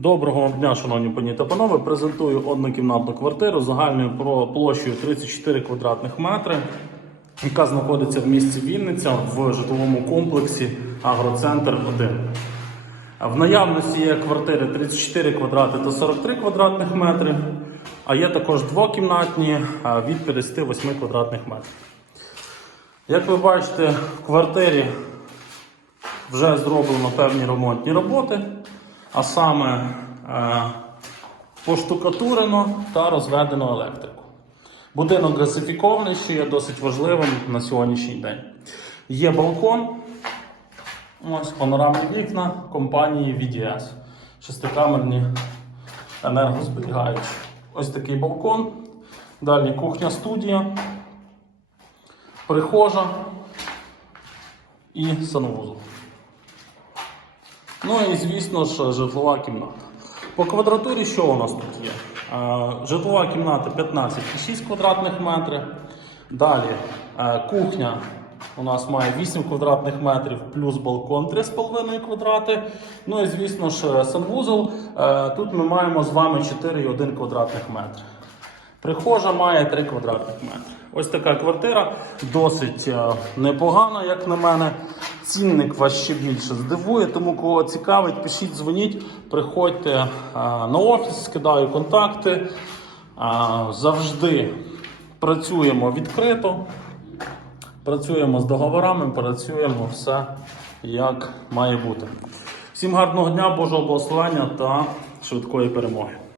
Доброго дня, шановні пані та панове. Презентую однокімнатну квартиру загальною площею 34 квадратних метри, яка знаходиться в місті Вінниця в житловому комплексі Агроцентр 1. В наявності є квартири 34 квадрати та 43 квадратних метри, а є також двокімнатні від 58 квадратних метрів. Як ви бачите, в квартирі вже зроблено певні ремонтні роботи, а саме е, поштукатурено та розведено електрику. Будинок газифікований, що є досить важливим на сьогоднішній день. Є балкон, ось панорамні вікна компанії VDS, шестикамерні енергозберігаючі. Ось такий балкон. Далі кухня студія, прихожа і санвузол. Ну і звісно ж житлова кімната. По квадратурі що у нас тут є? Е, Житлова кімната 15,6 квадратних метрів. Далі е, кухня у нас має 8 квадратних метрів плюс балкон 3,5 квадрати. Ну і звісно ж санвузол. Е, Тут ми маємо з вами 4,1 квадратних метри. Прихожа має 3 квадратних метри. Ось така квартира, досить е, непогана, як на мене. Цінник вас ще більше здивує, тому кого цікавить, пишіть, дзвоніть, приходьте е, на офіс, скидаю контакти. Е, Завжди працюємо відкрито, працюємо з договорами, працюємо все як має бути. Всім гарного дня, Божого благословення та швидкої перемоги.